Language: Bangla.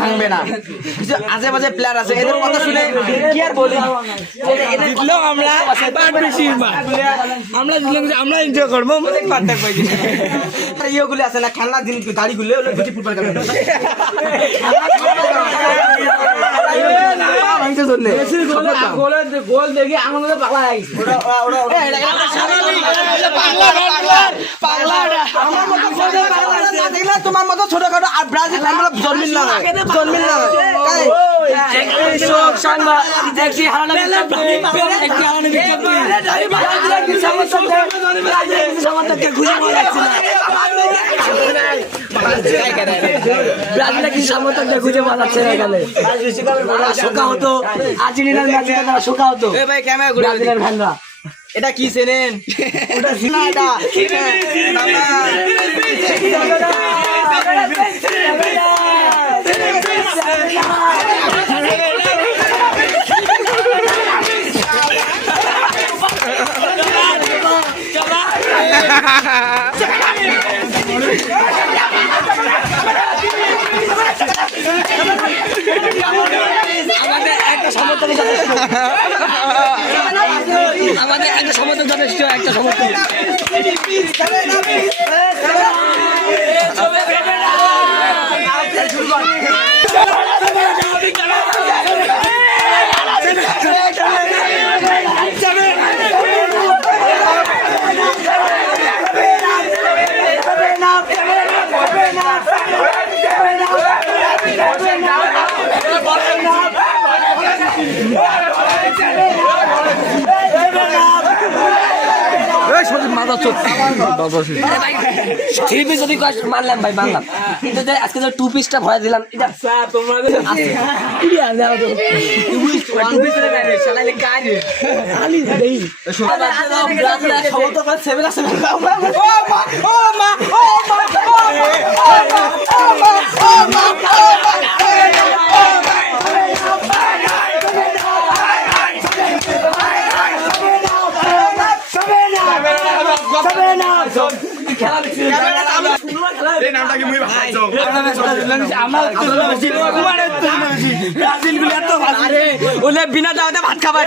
ভাঙবে না আজে বাজে প্লেয়ার আছে এদের কথা শুনে কি আর বলি আমরা এনজয় করবো ইয়েগুলি আছে না খেলনা জিনিস গাড়িগুলো ফুটবল গোল দেখি আমাদের পাগলা তোমার মতো ছোটখাটো আর ব্রাজিল জন্মিল না খুঁজে পালাচ্ছে এখানে শোকা হতো আর্জেন্টিনার ম্যাচে তারা শোকা হতো ব্রাজিলের ফ্যানরা এটা কি চেনেন ওটা সিনা এটা আমাদের একটা সমর্থন যথেষ্ট একটা সমর্থন মানলাম ভাই মানলাম কিন্তু আজকে তো 2 পিসটা ভরা দিলাম বিনা দাওয়াতে ভাত খাবার